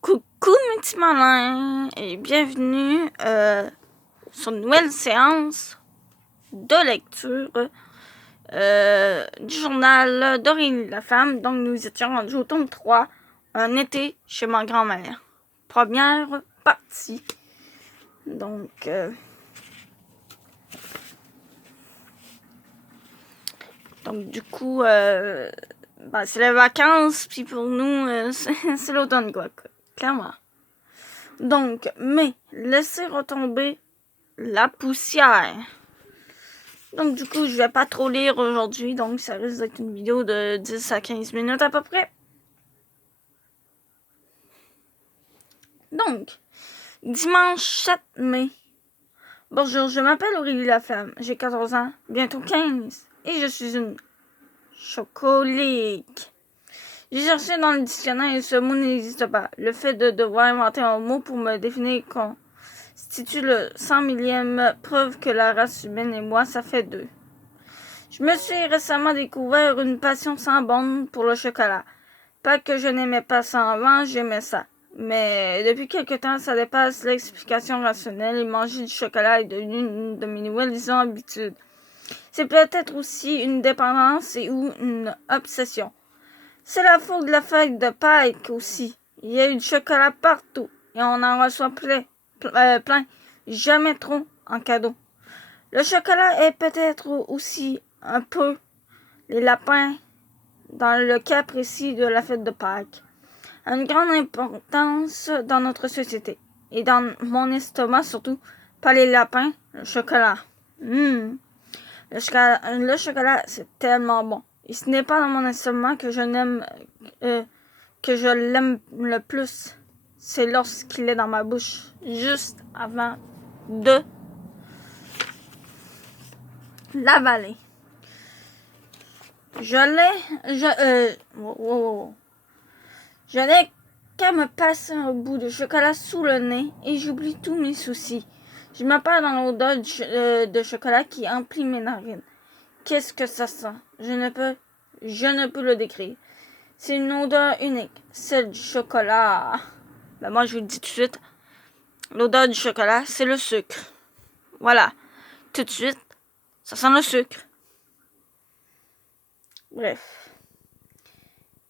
Coucou mes petits malins et bienvenue sur une nouvelle séance de lecture du journal d'Aurélie la femme. Donc nous étions rendus au tome 3, un été chez ma grand-mère. Première partie. Donc du coup c'est les vacances, puis pour nous c'est l'automne quoi, clairement. Donc, mais laissez retomber la poussière. Donc du coup, je vais pas trop lire aujourd'hui, donc ça risque d'être une vidéo de 10 à 15 minutes à peu près. Donc, dimanche 7 mai. Bonjour, je m'appelle Aurélie Laflamme, j'ai 14 ans, bientôt 15, et je suis une chocolique. J'ai cherché dans le dictionnaire et ce mot n'existe pas. Le fait de devoir inventer un mot pour me définir constitue le 100 millième preuve que la race humaine et moi, ça fait 2. Je me suis récemment découvert une passion sans borne pour le chocolat. Pas que je n'aimais pas ça avant, j'aimais ça. Mais depuis quelque temps, ça dépasse l'explication rationnelle et manger du chocolat est devenu une de mes nouvelles habitudes. C'est peut-être aussi une dépendance ou une obsession. C'est la faute de la fête de Pâques aussi. Il y a eu du chocolat partout et on en reçoit plein, jamais trop en cadeau. Le chocolat est peut-être aussi un peu les lapins dans le cas précis de la fête de Pâques. A une grande importance dans notre société et dans mon estomac surtout, pas les lapins, le chocolat. Le chocolat, c'est tellement bon. Et ce n'est pas dans mon estomac que je l'aime le plus. C'est lorsqu'il est dans ma bouche, juste avant de l'avaler. Je n'ai qu'à me passer un bout de chocolat sous le nez et j'oublie tous mes soucis. Je me perds dans l'odeur de chocolat qui emplit mes narines. Qu'est-ce que ça sent? Je ne peux le décrire. C'est une odeur unique, celle du chocolat. Moi, je vous le dis tout de suite, l'odeur du chocolat, c'est le sucre. Voilà, tout de suite, ça sent le sucre. Bref.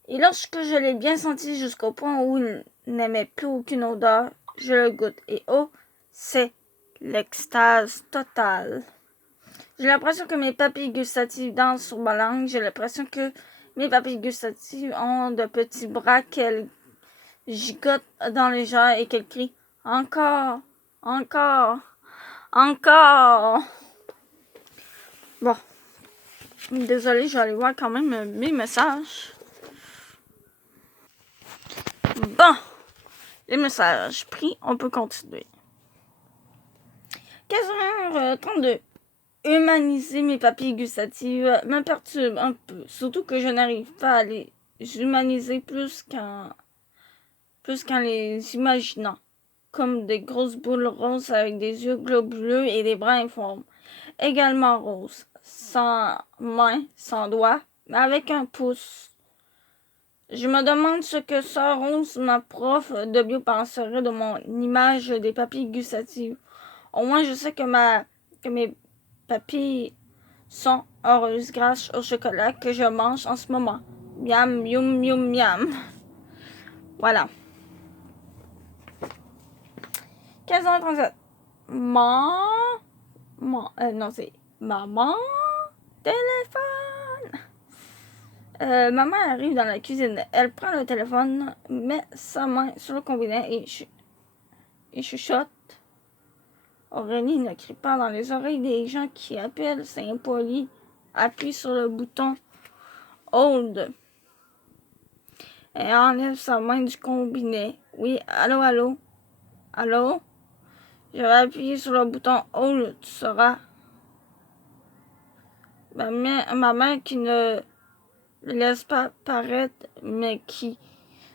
Et lorsque je l'ai bien senti jusqu'au point où il n'aimait plus aucune odeur, je le goûte. Et oh, c'est l'extase totale. J'ai l'impression que mes papilles gustatives dansent sur ma langue. J'ai l'impression que mes papilles gustatives ont de petits bras qu'elles gigotent dans les airs et qu'elles crient « Encore! Encore! Encore! » Bon. Désolée, je vais aller voir quand même mes messages. Bon. Les messages pris, on peut continuer. 15h32. Humaniser mes papilles gustatives me perturbe un peu, surtout que je n'arrive pas à les humaniser plus qu'en les imaginant, comme des grosses boules roses avec des yeux globuleux et des bras informes, également roses, sans main, sans doigt, mais avec un pouce. Je me demande ce que Sœur Rose, ma prof de bio, penserait de mon image des papilles gustatives. Au moins, je sais que mes papilles sont heureuses grâce au chocolat que je mange en ce moment. Miam, yum, yum, miam. Voilà. 15h37. C'est maman, téléphone. Maman arrive dans la cuisine. Elle prend le téléphone, met sa main sur le combiné et chuchote. Aurélie ne crie pas dans les oreilles des gens qui appellent, c'est impoli. Appuie sur le bouton Hold. Elle enlève sa main du combiné. Oui, allô, allô? Allô? Je vais appuyer sur le bouton Hold, tu sauras. Ma main qui ne le laisse pas paraître, mais qui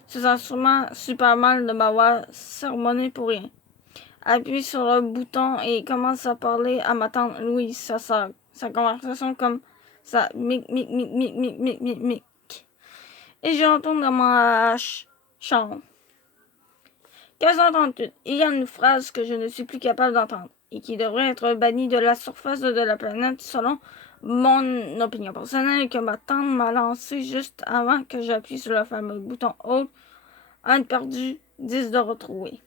se sent sûrement super mal de m'avoir sermonné pour rien. Appuie sur le bouton et commence à parler à ma tante Louise, sa conversation comme ça, mic. Et je retourne dans ma chambre. 1538. Il y a une phrase que je ne suis plus capable d'entendre et qui devrait être bannie de la surface de la planète selon mon opinion personnelle que ma tante m'a lancée juste avant que j'appuie sur le fameux bouton haut. Un de perdu, 10 de retrouvé.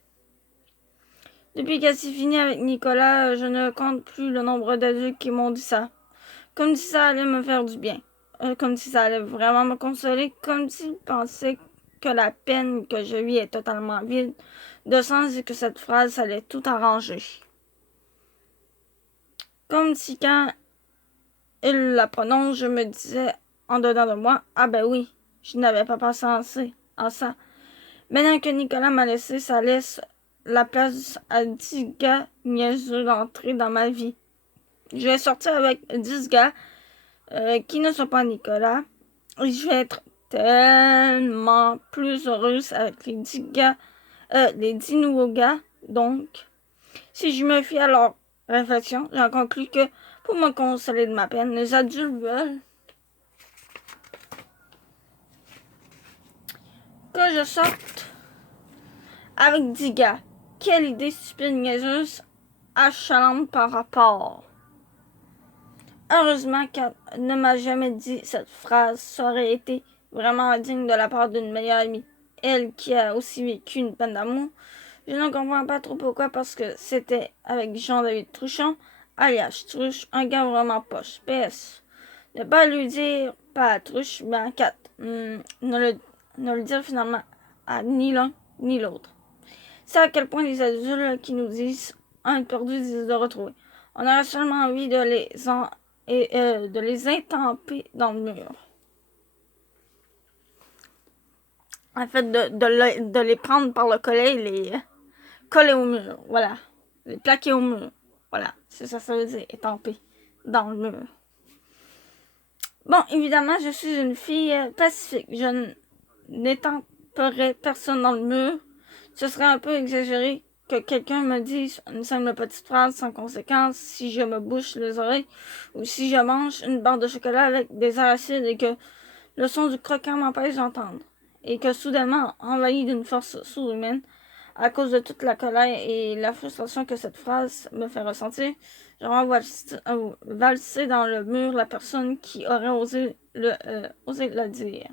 Depuis qu'elle s'est finie avec Nicolas, je ne compte plus le nombre d'adultes qui m'ont dit ça. Comme si ça allait me faire du bien. Comme si ça allait vraiment me consoler. Comme s'ils pensaient que la peine que je vis est totalement vide de sens et que cette phrase allait tout arranger. Comme si quand il la prononce, je me disais en dedans de moi, ah ben oui, je n'avais pas pensé en ça. Maintenant que Nicolas m'a laissé, ça laisse la place à 10 gars niaiseux d'entrer dans ma vie. Je vais sortir avec 10 gars qui ne sont pas Nicolas. Et je vais être tellement plus heureuse avec les 10 gars, les 10 nouveaux gars. Donc, si je me fie à leur réflexion, j'en conclus que pour me consoler de ma peine, les adultes veulent que je sorte avec 10 gars. Quelle idée stupide, niaiseuse, achalante par rapport. Heureusement qu'elle ne m'a jamais dit cette phrase. Ça aurait été vraiment indigne de la part d'une meilleure amie. Elle qui a aussi vécu une peine d'amour. Je ne comprends pas trop pourquoi, parce que c'était avec Jean-David Truchon, alias Truche, un gars vraiment poche. PS. Ne pas lui dire pas à Truche, mais à 4. Ne le dire finalement à ni l'un ni l'autre. C'est à quel point les adultes qui nous disent un perdu disent de retrouver. On aurait seulement envie de les intemper dans le mur. En fait, de les prendre par le collet et les coller au mur. Voilà. Les plaquer au mur. Voilà. C'est ça, ça veut dire étamper dans le mur. Bon, évidemment, je suis une fille pacifique. Je n'étamperai personne dans le mur. Ce serait un peu exagéré que quelqu'un me dise une simple petite phrase sans conséquence si je me bouche les oreilles ou si je mange une barre de chocolat avec des arachides et que le son du croquant m'empêche d'entendre et que soudainement, envahi d'une force surhumaine, à cause de toute la colère et la frustration que cette phrase me fait ressentir, j'aurais valsé dans le mur la personne qui aurait osé le dire.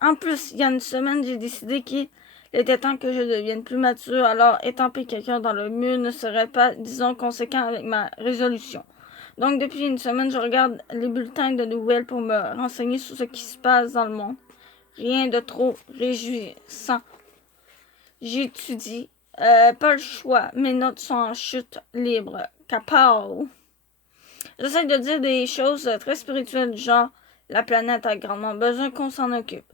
En plus, il y a une semaine, j'ai décidé qu'il était temps que je devienne plus mature, alors étamper quelqu'un dans le mur ne serait pas, disons, conséquent avec ma résolution. Donc, depuis une semaine, je regarde les bulletins de nouvelles pour me renseigner sur ce qui se passe dans le monde. Rien de trop réjouissant. J'étudie. Pas le choix. Mes notes sont en chute libre. Capao. J'essaie de dire des choses très spirituelles, genre la planète a grandement besoin qu'on s'en occupe.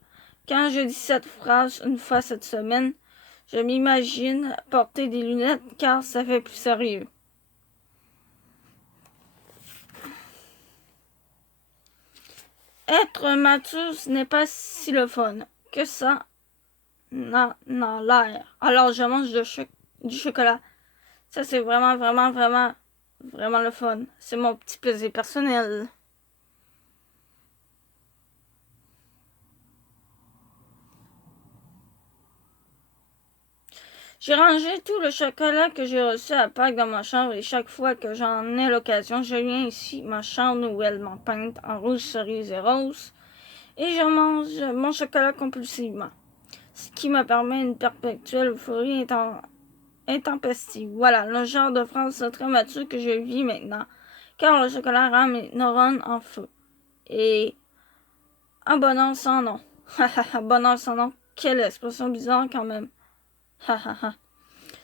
Quand je dis cette phrase une fois cette semaine, je m'imagine porter des lunettes car ça fait plus sérieux. Être mature, ce n'est pas si le fun que ça n'a l'air. Alors je mange du chocolat. Ça, c'est vraiment, vraiment, vraiment, vraiment le fun. C'est mon petit plaisir personnel. J'ai rangé tout le chocolat que j'ai reçu à Pâques dans ma chambre et chaque fois que j'en ai l'occasion, je viens ici, ma chambre nouvellement peinte en rouge, cerise et rose, et je mange mon chocolat compulsivement, ce qui me permet une perpétuelle euphorie intempestive. Voilà le genre de phrase très mature que je vis maintenant, car le chocolat rend mes neurones en feu. Et un bonheur sans nom. Bonheur sans nom. Quelle expression bizarre quand même.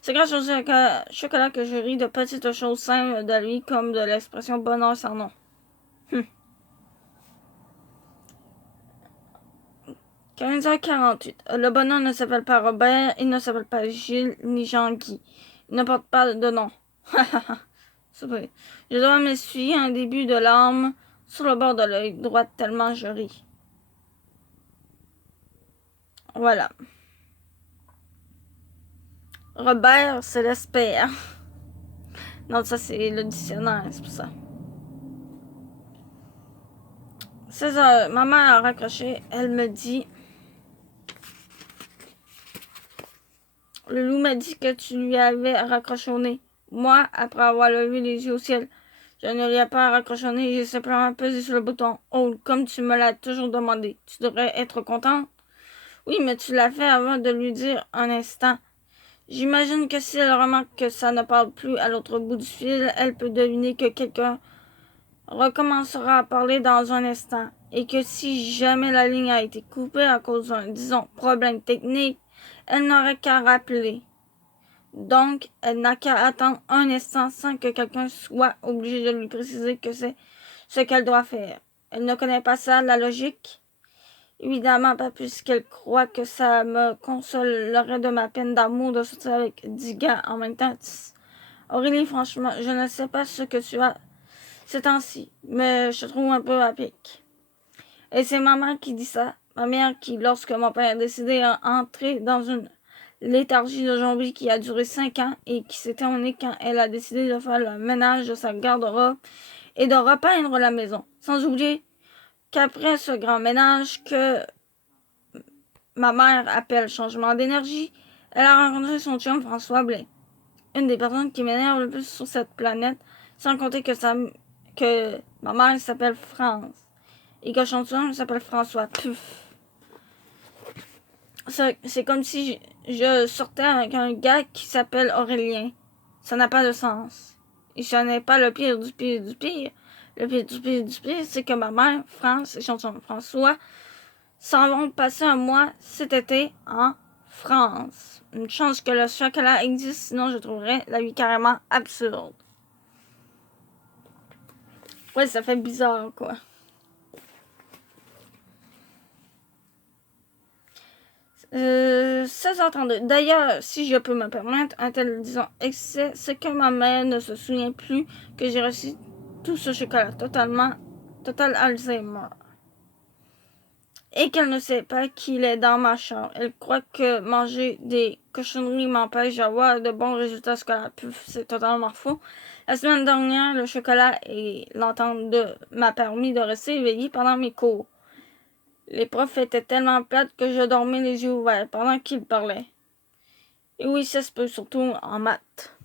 C'est grâce au chocolat que je ris de petites choses simples de lui, comme de l'expression bonheur sans nom. 15h48. Le bonheur ne s'appelle pas Robert, il ne s'appelle pas Gilles, ni Jean-Guy. Il ne porte pas de nom. C'est vrai. Je dois m'essuyer un début de larmes sur le bord de l'œil droit tellement je ris. Voilà. Robert, c'est l'espère. Non, ça c'est le dictionnaire, c'est pour ça. 16h, ma mère a raccroché, elle me dit Le loup m'a dit que tu lui avais raccroché au nez. Moi, après avoir levé les yeux au ciel, je ne lui ai pas raccroché au nez, j'ai simplement pesé sur le bouton hold, comme tu me l'as toujours demandé. Tu devrais être content. Oui, mais tu l'as fait avant de lui dire un instant. J'imagine que si elle remarque que ça ne parle plus à l'autre bout du fil, elle peut deviner que quelqu'un recommencera à parler dans un instant et que si jamais la ligne a été coupée à cause d'un, disons, problème technique, elle n'aurait qu'à rappeler. Donc, elle n'a qu'à attendre un instant sans que quelqu'un soit obligé de lui préciser que c'est ce qu'elle doit faire. Elle ne connaît pas ça, la logique. Évidemment pas puisqu'elle croit que ça me consolerait de ma peine d'amour de sortir avec 10 gars en même temps. Aurélie, franchement, je ne sais pas ce que tu as ces temps-ci, mais je te trouve un peu à pic. Et c'est ma mère qui dit ça. Ma mère qui, lorsque mon père a décidé d'entrer dans une léthargie de zombie qui a duré 5 ans et qui s'est terminée quand elle a décidé de faire le ménage de sa garde-robe et de repeindre la maison. Sans oublier qu'après ce grand ménage que ma mère appelle changement d'énergie, elle a rencontré son chum François Blais. Une des personnes qui m'énerve le plus sur cette planète, sans compter que ma mère s'appelle France et que son chum s'appelle François. Puf. C'est comme si je sortais avec un gars qui s'appelle Aurélien. Ça n'a pas de sens. Et ce n'est pas le pire du pire du pire. Le pire du pire du pire, c'est que ma mère, France et son chum François s'en vont passer un mois cet été en France. Une chance que le chocolat existe, sinon je trouverais la vie carrément absurde. Ouais, ça fait bizarre, quoi. 16h32. D'ailleurs, si je peux me permettre, un tel, disons, excès, c'est que ma mère ne se souvient plus que j'ai reçu tout ce chocolat total Alzheimer. Et qu'elle ne sait pas qu'il est dans ma chambre. Elle croit que manger des cochonneries m'empêche d'avoir de bons résultats scolaires. Puf, c'est totalement faux. La semaine dernière, le chocolat et l'entente m'a permis de rester éveillée pendant mes cours. Les profs étaient tellement plates que je dormais les yeux ouverts pendant qu'ils parlaient. Et oui, ça se peut, surtout en maths.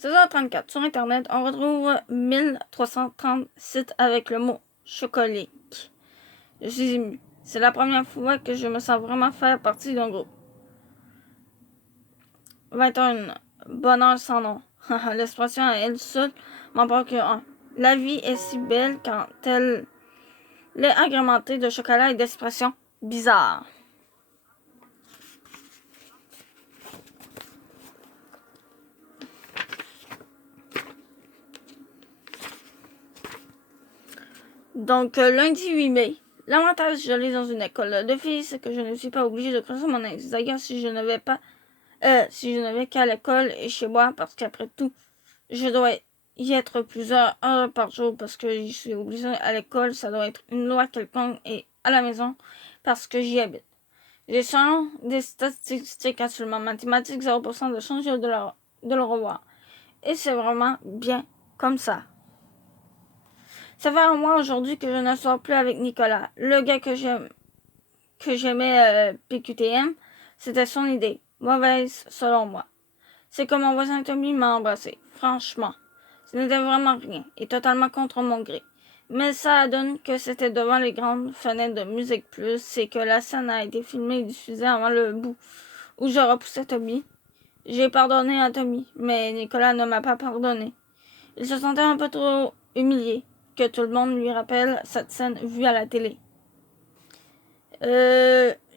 16h34. Sur Internet, on retrouve 1330 sites avec le mot chocolique. Je suis émue. C'est la première fois que je me sens vraiment faire partie d'un groupe. 21. Bonheur sans nom. L'expression à elle seule m'en procure un. La vie est si belle quand elle est agrémentée de chocolat et d'expressions bizarres. Donc, lundi 8 mai. L'avantage d'aller dans une école de filles, c'est que je ne suis pas obligée de creuser mon indice. D'ailleurs, si je ne vais qu'à l'école et chez moi, parce qu'après tout, je dois y être plusieurs heures par jour parce que je suis obligée à l'école, ça doit être une loi quelconque, et à la maison parce que j'y habite. J'ai selon des statistiques absolument mathématiques 0% de chance de le revoir. Et c'est vraiment bien comme ça. Ça fait un mois aujourd'hui que je ne sors plus avec Nicolas. Le gars que j'aimais PQTM, c'était son idée. Mauvaise selon moi. C'est comme mon voisin Tommy m'a embrassé. Franchement, ce n'était vraiment rien et totalement contre mon gré. Mais ça donne que c'était devant les grandes fenêtres de Musique Plus et que la scène a été filmée et diffusée avant le bout où je repoussais Tommy. J'ai pardonné à Tommy, mais Nicolas ne m'a pas pardonné. Il se sentait un peu trop humilié que tout le monde lui rappelle cette scène vue à la télé.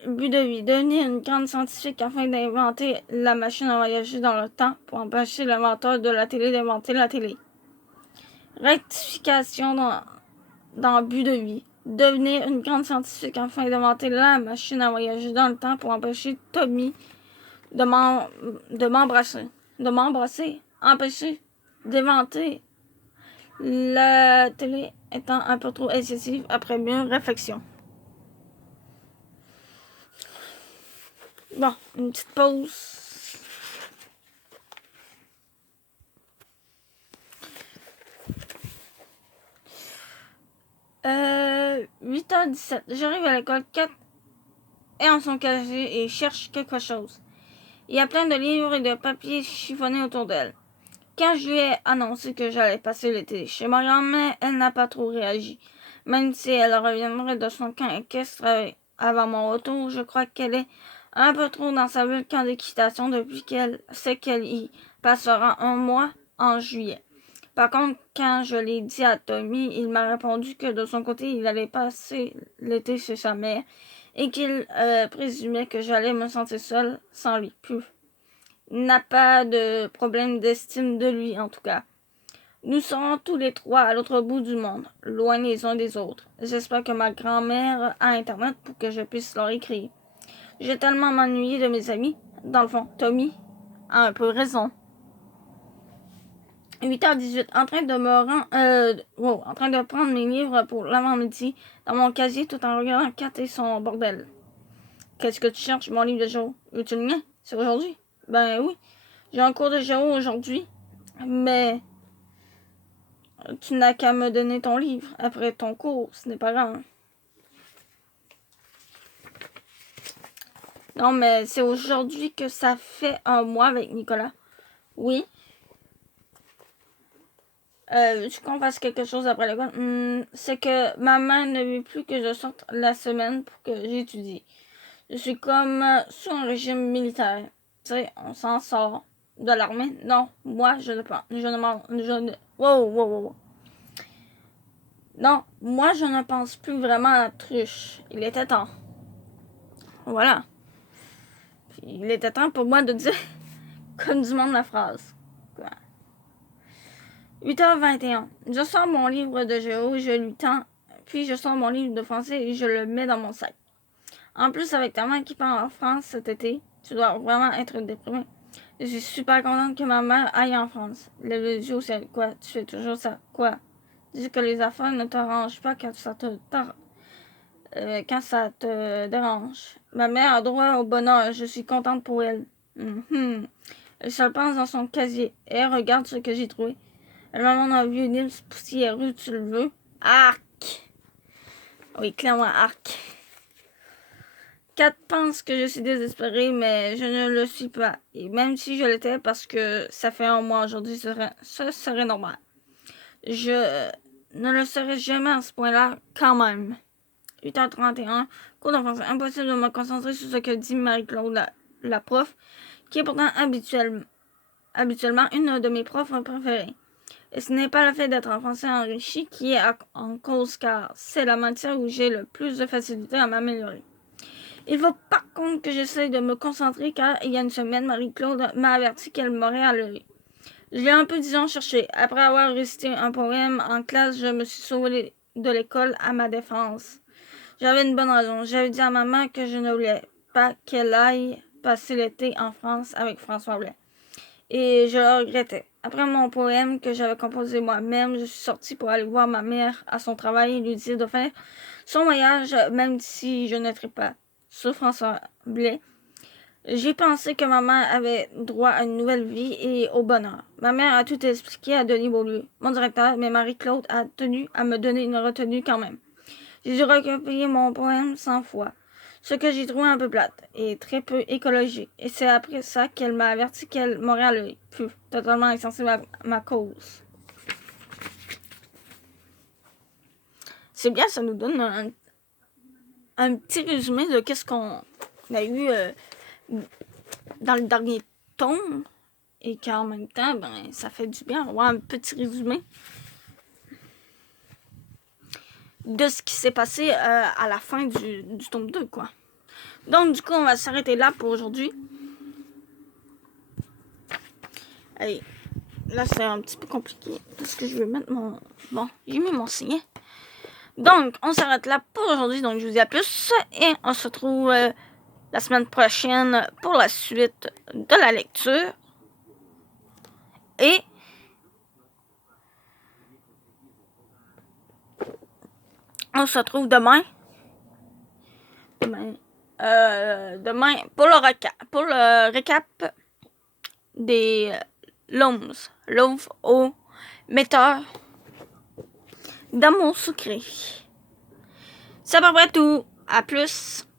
But de vie. Devenir une grande scientifique afin d'inventer la machine à voyager dans le temps pour empêcher l'inventeur de la télé d'inventer la télé. Rectification dans but de vie. Devenir une grande scientifique afin d'inventer la machine à voyager dans le temps pour empêcher Tommy de m'embrasser. Empêcher d'inventer la télé étant un peu trop excessive après mieux réflexion. Bon, une petite pause. Euh, 8h17. J'arrive à l'école 4 est en son casier et cherche quelque chose. Il y a plein de livres et de papiers chiffonnés autour d'elle. Quand je lui ai annoncé que j'allais passer l'été chez ma grand-mère, elle n'a pas trop réagi. Même si elle reviendrait de son camp équestre avant mon retour, je crois qu'elle est un peu trop dans sa bulle camp d'équitation depuis qu'elle sait qu'elle y passera un mois en juillet. Par contre, quand je l'ai dit à Tommy, il m'a répondu que de son côté, il allait passer l'été chez sa mère et qu'il présumait que j'allais me sentir seule sans lui. Il n'a pas de problème d'estime de lui, en tout cas. Nous serons tous les trois à l'autre bout du monde, loin les uns des autres. J'espère que ma grand-mère a Internet pour que je puisse leur écrire. J'ai tellement m'ennuyé de mes amis. Dans le fond, Tommy a un peu raison. 8h18, en train de prendre mes livres pour l'avant-midi dans mon casier tout en regardant Kat et son bordel. Qu'est-ce que tu cherches, mon livre de géo? Veux-tu le mien? C'est aujourd'hui? Ben oui. J'ai un cours de géo aujourd'hui, mais tu n'as qu'à me donner ton livre après ton cours, ce n'est pas grave. Non, mais c'est aujourd'hui que ça fait un mois avec Nicolas. Oui. Veux-tu qu'on fasse quelque chose après l'école? C'est que maman ne veut plus que je sorte la semaine pour que j'étudie. Je suis comme sous un régime militaire. Tu sais, on s'en sort de l'armée. Non, moi, je ne wow. Non, moi, je ne pense plus vraiment à la truche. Il était temps. Voilà. Puis, il était temps pour moi de dire comme du monde la phrase. Quoi. 8h21. Je sors mon livre de géo, je lui tends, puis je sors mon livre de français et je le mets dans mon sac. En plus, avec ta mère qui part en France cet été, tu dois vraiment être déprimé. Je suis super contente que ma mère aille en France. Le duo, c'est quoi? Tu fais toujours ça. Quoi? Dis que les affaires ne t'arrangent pas quand ça te dérange. Ma mère a droit au bonheur. Je suis contente pour elle. Elle se pense dans son casier et regarde ce que j'ai trouvé. Elle m'a montré un vieux livre poussiéreux, tu le veux? Arc! Oui, clairement, arc. Kat pense que je suis désespérée, mais je ne le suis pas. Et même si je l'étais, parce que ça fait un mois aujourd'hui, ce serait normal. Je ne le serais jamais à ce point-là, quand même. 8h31, cours de français. Impossible de me concentrer sur ce que dit Marie-Claude, la prof, qui est pourtant habituellement une de mes profs préférées. Et ce n'est pas le fait d'être en français enrichi qui est en cause, car c'est la matière où j'ai le plus de facilité à m'améliorer. Il faut par contre que j'essaye de me concentrer, car il y a une semaine, Marie-Claude m'a averti qu'elle m'aurait à l'œil. Je l'ai un peu, disons, cherché. Après avoir récité un poème en classe, je me suis sauvée de l'école à ma défense. J'avais une bonne raison. J'avais dit à maman que je ne voulais pas qu'elle aille passer l'été en France avec François Blais. Et je le regrettais. Après mon poème que j'avais composé moi-même, je suis sortie pour aller voir ma mère à son travail et lui dire de faire son voyage, même si je ne serais pas sur François Blais. J'ai pensé que maman avait droit à une nouvelle vie et au bonheur. Ma mère a tout expliqué à Denis Beaulieu, mon directeur, mais Marie-Claude a tenu à me donner une retenue quand même. J'ai dû recopier mon poème 100 fois, ce que j'ai trouvé un peu plate et très peu écologique. Et c'est après ça qu'elle m'a averti qu'elle m'aurait à l'œil, totalement insensible à ma cause. C'est bien, ça nous donne un petit résumé de qu'est-ce qu'on a eu dans le dernier tome, et qu'en même temps, ça fait du bien avoir un petit résumé de ce qui s'est passé à la fin du tome 2, quoi. Donc, du coup, on va s'arrêter là pour aujourd'hui. Allez, là, c'est un petit peu compliqué, parce que je vais mettre mon... Bon, j'ai mis mon signet. Donc, on s'arrête là pour aujourd'hui, donc je vous dis à plus, et on se retrouve la semaine prochaine pour la suite de la lecture. Et on se retrouve demain pour le récap des Love au metteur d'amour sucré. C'est à peu près tout. À plus.